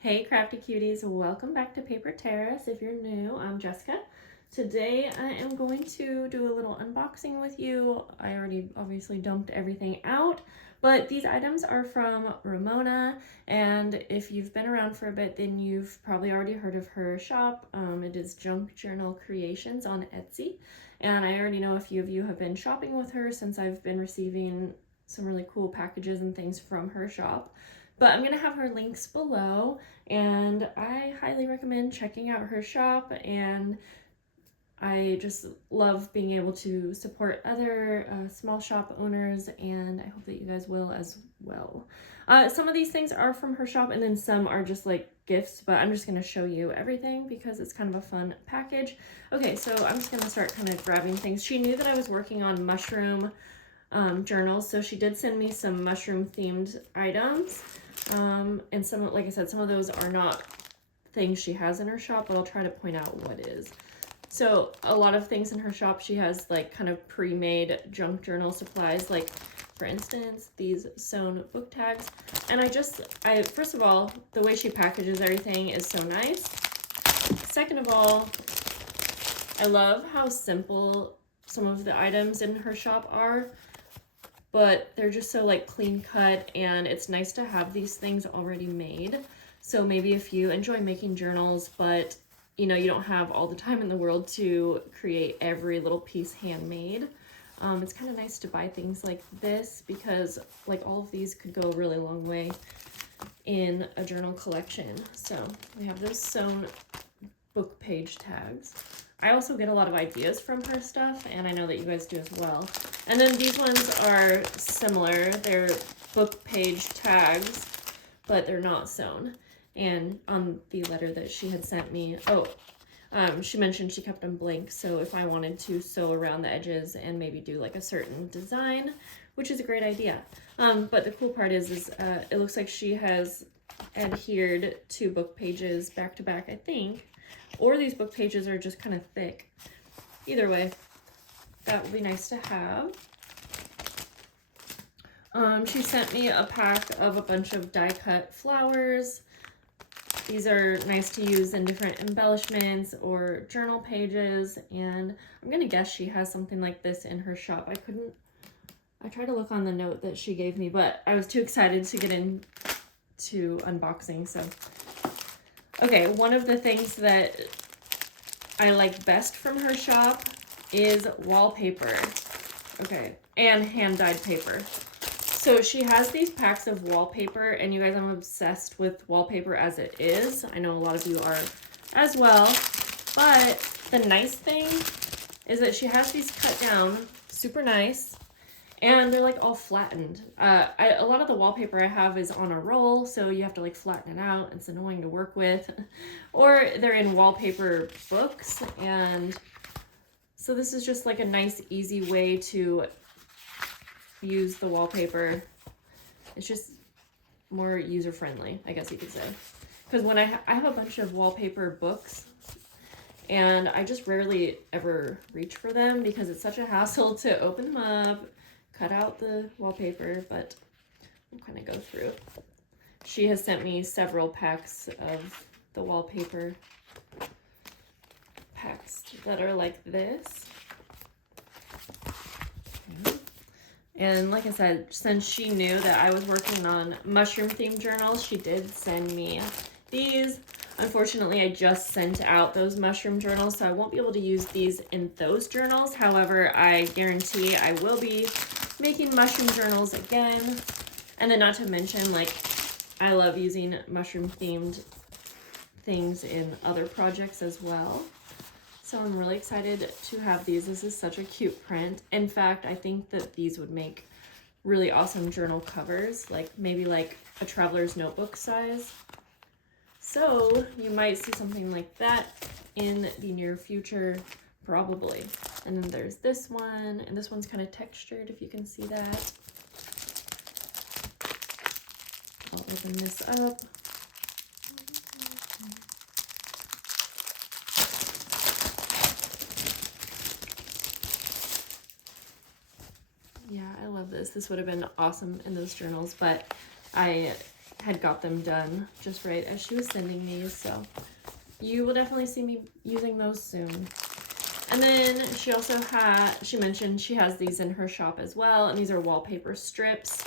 Hey crafty cuties, welcome back to Paper Terrace. If you're new, I'm Jessica. Today I am going to do a little unboxing with you. I already obviously dumped everything out, but these items are from Ramona, and if you've been around for a bit, then you've probably already heard of her shop. It is Junk Journal Creations on Etsy, and I already know a few of you have been shopping with her since I've been receiving some really cool packages and things from her shop. But I'm going to have her links below, and I highly recommend checking out her shop, and I just love being able to support other small shop owners, and I hope that you guys will as well. Some of these things are from her shop, and then some are just like gifts, but I'm just going to show you everything because it's kind of a fun package. Okay, so I'm just going to start kind of grabbing things. She knew that I was working on mushroom journals, so she did send me some mushroom themed items. And some, like I said, some of those are not things she has in her shop, but I'll try to point out what is. So a lot of things in her shop, she has like kind of pre-made junk journal supplies, like for instance, these sewn book tags. And I first of all, the way she packages everything is so nice. Second of all, I love how simple some of the items in her shop are, but they're just so like clean cut, and it's nice to have these things already made. So maybe if you enjoy making journals, but you know, you don't have all the time in the world to create every little piece handmade, it's kind of nice to buy things like this, because like all of these could go a really long way in a journal collection. So we have those sewn book page tags. I also get a lot of ideas from her stuff, and I know that you guys do as well. And then these ones are similar. They're book page tags, but they're not sewn. And on the letter that she had sent me, she mentioned she kept them blank, so if I wanted to sew around the edges and maybe do like a certain design, which is a great idea. But the cool part is it looks like she has adhered two book pages back to back, I think. Or these book pages are just kind of thick. Either way, that would be nice to have. She sent me a pack of a bunch of die-cut flowers. These are nice to use in different embellishments or journal pages, and I'm gonna guess she has something like this in her shop. I tried to look on the note that she gave me, but I was too excited to get into unboxing, so. Okay, one of the things that I like best from her shop is wallpaper. Okay, and hand-dyed paper. So she has these packs of wallpaper, and you guys, I'm obsessed with wallpaper as it is. I know a lot of you are as well, but the nice thing is that she has these cut down, super nice, and they're like all flattened. A lot of the wallpaper I have is on a roll, so you have to like flatten it out. It's annoying to work with. Or they're in wallpaper books, and so this is just like a nice, easy way to use the wallpaper. It's just more user-friendly, I guess you could say. Because when I have a bunch of wallpaper books, and I just rarely ever reach for them because it's such a hassle to open them up, cut out the wallpaper, but we'll kind of go through. She has sent me several packs of the wallpaper packs that are like this. And like I said, since she knew that I was working on mushroom themed journals, she did send me these. Unfortunately, I just sent out those mushroom journals, so I won't be able to use these in those journals. However, I guarantee I will be making mushroom journals again. And then not to mention, like, I love using mushroom themed things in other projects as well. So I'm really excited to have these. This is such a cute print. In fact, I think that these would make really awesome journal covers, like maybe like a traveler's notebook size. So you might see something like that in the near future, probably. And then there's this one, and this one's kind of textured, if you can see that. I'll open this up. Yeah, I love this. This would have been awesome in those journals, but I had got them done just right as she was sending these, so you will definitely see me using those soon. And then she also she mentioned she has these in her shop as well, and these are wallpaper strips.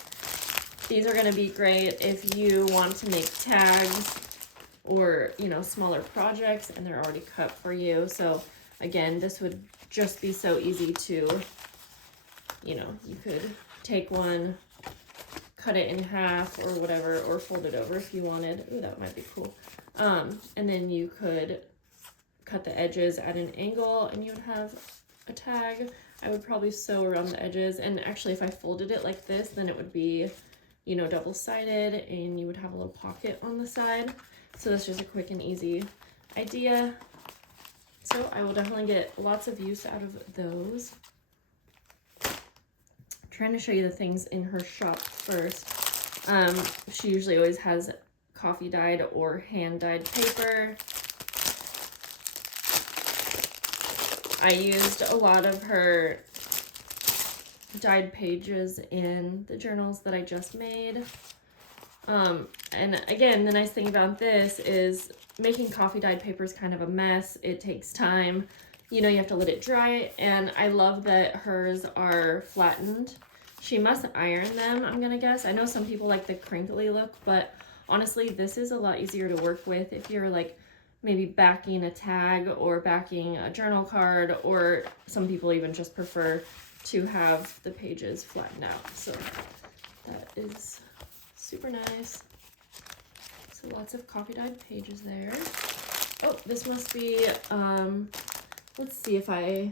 These are going to be great if you want to make tags or, you know, smaller projects and they're already cut for you. So again, this would just be so easy to, you know, you could take one, cut it in half or whatever, or fold it over if you wanted. Ooh, that might be cool. And then you could cut the edges at an angle and you would have a tag. I would probably sew around the edges, and actually if I folded it like this, then it would be, you know, double-sided, and you would have a little pocket on the side. So that's just a quick and easy idea. So I will definitely get lots of use out of those. I'm trying to show you the things in her shop first. She usually always has coffee dyed or hand dyed paper. I used a lot of her dyed pages in the journals that I just made. And again, the nice thing about this is making coffee dyed paper is kind of a mess. It takes time. You know, you have to let it dry, and I love that hers are flattened. She must iron them, I'm gonna guess. I know some people like the crinkly look, but honestly, this is a lot easier to work with if you're like maybe backing a tag or backing a journal card, or some people even just prefer to have the pages flattened out. So that is super nice. So lots of coffee dyed pages there. Oh, this must be, let's see if I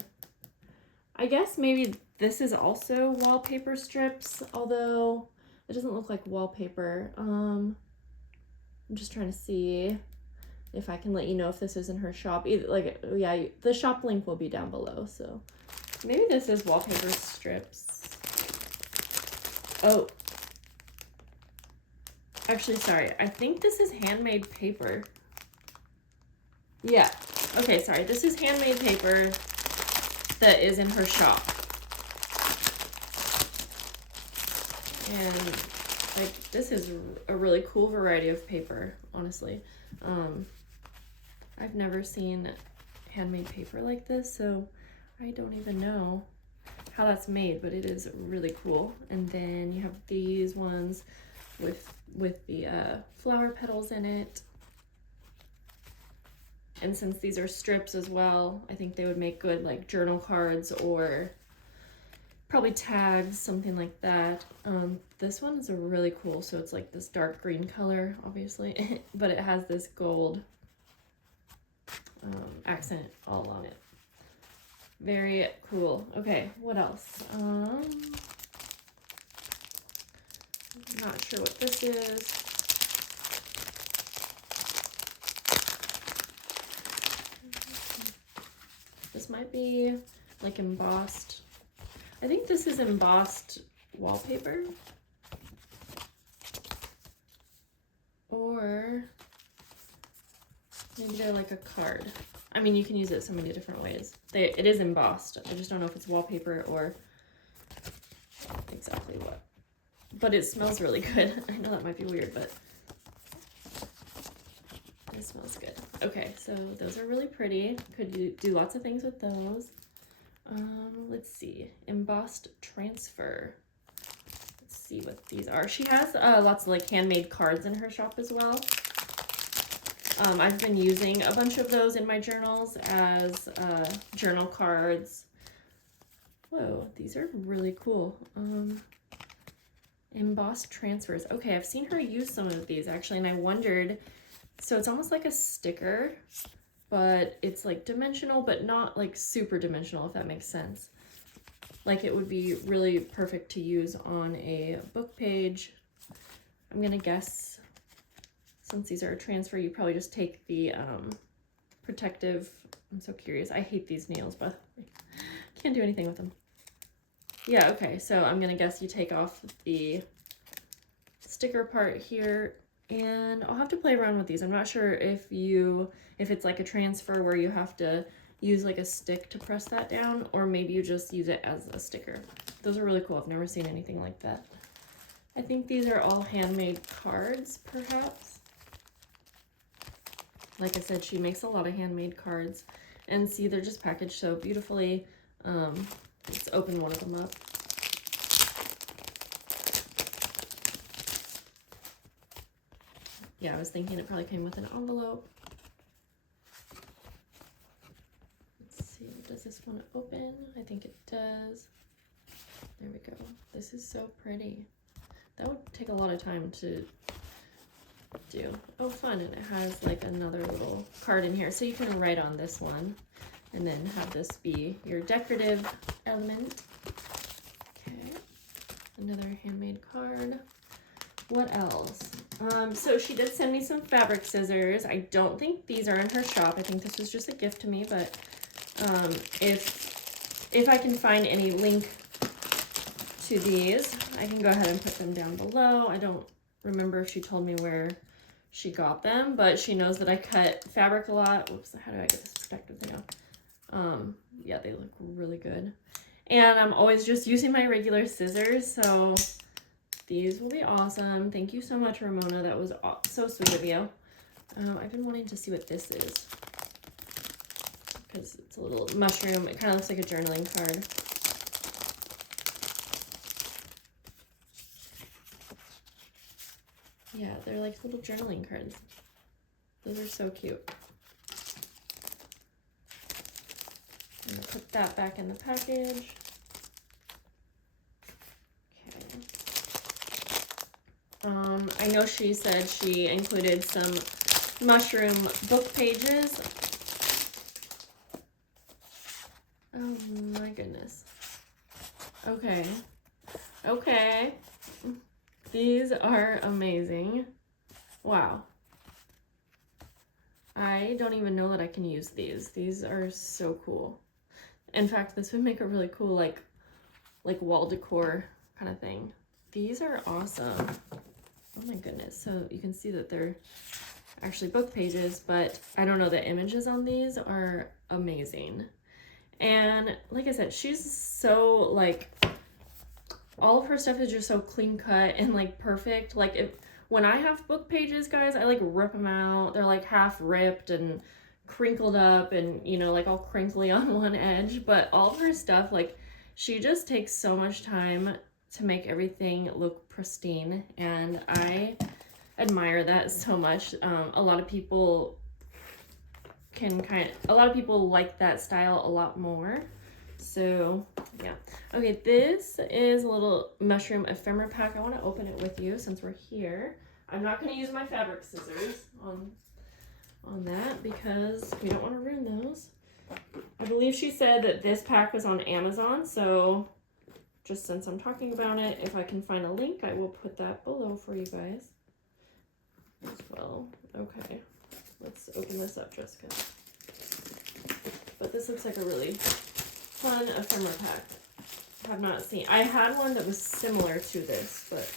guess maybe this is also wallpaper strips, although it doesn't look like wallpaper. I'm just trying to see if I can let you know if this is in her shop. Either, like, yeah, the shop link will be down below, so maybe this is wallpaper strips. Oh, actually, sorry, I think this is handmade paper. Yeah, okay, sorry, this is handmade paper that is in her shop. And like, this is a really cool variety of paper, honestly. I've never seen handmade paper like this, so I don't even know how that's made, but it is really cool. And then you have these ones with the flower petals in it. And since these are strips as well, I think they would make good like journal cards or probably tags, something like that. This one is a really cool, so it's like this dark green color, obviously, but it has this gold accent all on it. Very cool. Okay, what else? Not sure what this is. This might be like embossed. I think this is embossed wallpaper. Or maybe they're like a card. I mean, you can use it so many different ways. It is embossed. I just don't know if it's wallpaper or exactly what. But it smells really good. I know that might be weird, but it smells good. Okay, so those are really pretty. Could do lots of things with those. Let's see. Embossed transfer. Let's see what these are. She has lots of like handmade cards in her shop as well. I've been using a bunch of those in my journals as journal cards. Whoa, these are really cool. Embossed transfers. Okay, I've seen her use some of these actually, and I wondered, so it's almost like a sticker, but it's like dimensional, but not like super dimensional, if that makes sense. Like it would be really perfect to use on a book page. I'm gonna guess, since these are a transfer, you probably just take the protective, I'm so curious. I hate these nails, but I can't do anything with them. Yeah, okay, so I'm gonna guess you take off the sticker part here, and I'll have to play around with these. I'm not sure if it's like a transfer where you have to use like a stick to press that down, or maybe you just use it as a sticker. Those are really cool. I've never seen anything like that. I think these are all handmade cards, perhaps. Like I said, she makes a lot of handmade cards. And see, they're just packaged so beautifully. Let's open one of them up. Yeah, I was thinking it probably came with an envelope. Let's see, does this one open? I think it does. There we go. This is so pretty. That would take a lot of time to do. Oh, fun, and it has like another little card in here. So you can write on this one and then have this be your decorative element. Okay, another handmade card. What else? So she did send me some fabric scissors. I don't think these are in her shop. I think this was just a gift to me, but if I can find any link to these, I can go ahead and put them down below. I don't remember if she told me where she got them, but she knows that I cut fabric a lot. Whoops, how do I get this protective thing off? Yeah, they look really good. And I'm always just using my regular scissors, so these will be awesome. Thank you so much, Ramona. That was so sweet of you. I've been wanting to see what this is because it's a little mushroom. It kind of looks like a journaling card. Yeah, they're like little journaling cards. Those are so cute. I'm gonna put that back in the package. I know she said she included some mushroom book pages. Oh my goodness. Okay. Okay. These are amazing. Wow. I don't even know that I can use these. These are so cool. In fact, this would make a really cool like wall decor kind of thing. These are awesome. Oh my goodness. So you can see that they're actually book pages, but I don't know, the images on these are amazing. And like I said, she's so like, all of her stuff is just so clean cut and like perfect. Like when I have book pages, guys, I like rip them out. They're like half ripped and crinkled up and, you know, like all crinkly on one edge. But all of her stuff, like she just takes so much time to make everything look pristine, and I admire that so much. A lot of people like that style a lot more. So yeah. Okay, this is a little mushroom ephemera pack. I want to open it with you since we're here. I'm not going to use my fabric scissors on that because we don't want to ruin those. I believe she said that this pack was on Amazon, so just since I'm talking about it, if I can find a link, I will put that below for you guys as well. Okay, let's open this up, Jessica. But this looks like a really fun ephemera pack. I have not seen. I had one that was similar to this, but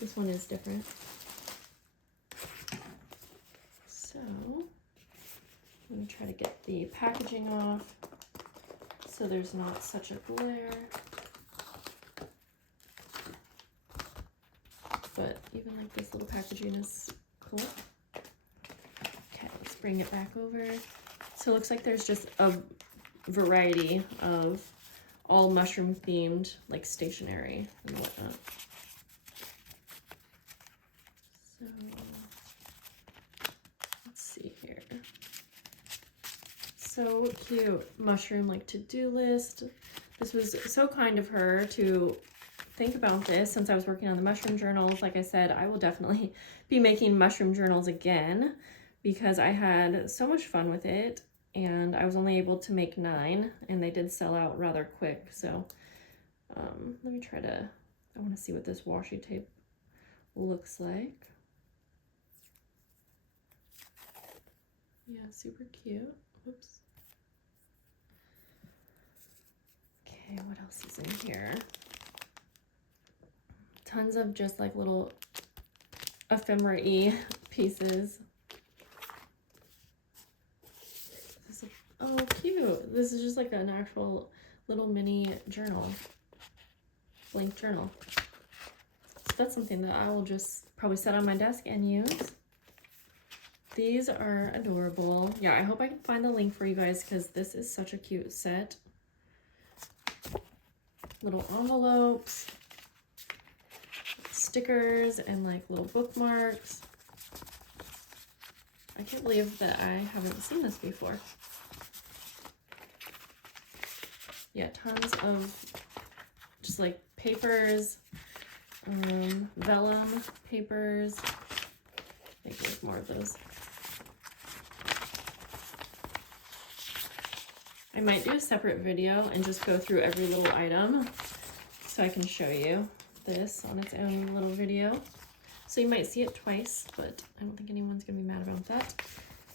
this one is different. So I'm going to try to get the packaging off so there's not such a glare. But even like this little packaging is cool. Okay, let's bring it back over. So it looks like there's just a variety of all mushroom themed like stationery and whatnot. So let's see here. So cute. Mushroom like to-do list. This was so kind of her to think about this since I was working on the mushroom journals. Like I said, I will definitely be making mushroom journals again because I had so much fun with it, and I was only able to make 9 and they did sell out rather quick. So let me try to, I want to see what this washi tape looks like. Yeah, super cute. Whoops. Okay, what else is in here? Tons of just like little ephemera-y pieces. Oh, cute. This is just like an actual little mini journal, blank journal. that's something that I will just probably set on my desk and use. These are adorable. Yeah, I hope I can find the link for you guys because this is such a cute set. Little envelopes, stickers, and like little bookmarks. I can't believe that I haven't seen this before. Yeah, tons of just like papers, vellum papers. I think there's more of those. I might do a separate video and just go through every little item so I can show you this on its own little video. So you might see it twice, but I don't think anyone's gonna be mad about that.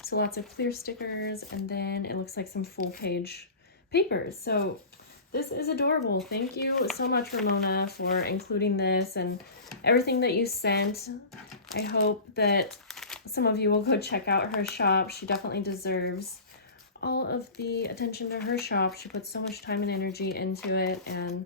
So lots of clear stickers, and then it looks like some full page papers. So this is adorable. Thank you so much, Ramona, for including this and everything that you sent. I hope that some of you will go check out her shop. She definitely deserves all of the attention to her shop. She puts so much time and energy into it, and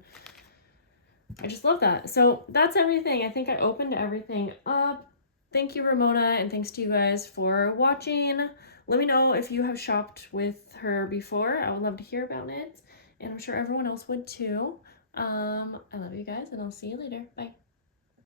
I just love that. So that's everything. I think I opened everything up. Thank you, Ramona, and thanks to you guys for watching. Let me know if you have shopped with her before. I would love to hear about it, and I'm sure everyone else would too. I love you guys, and I'll see you later. Bye.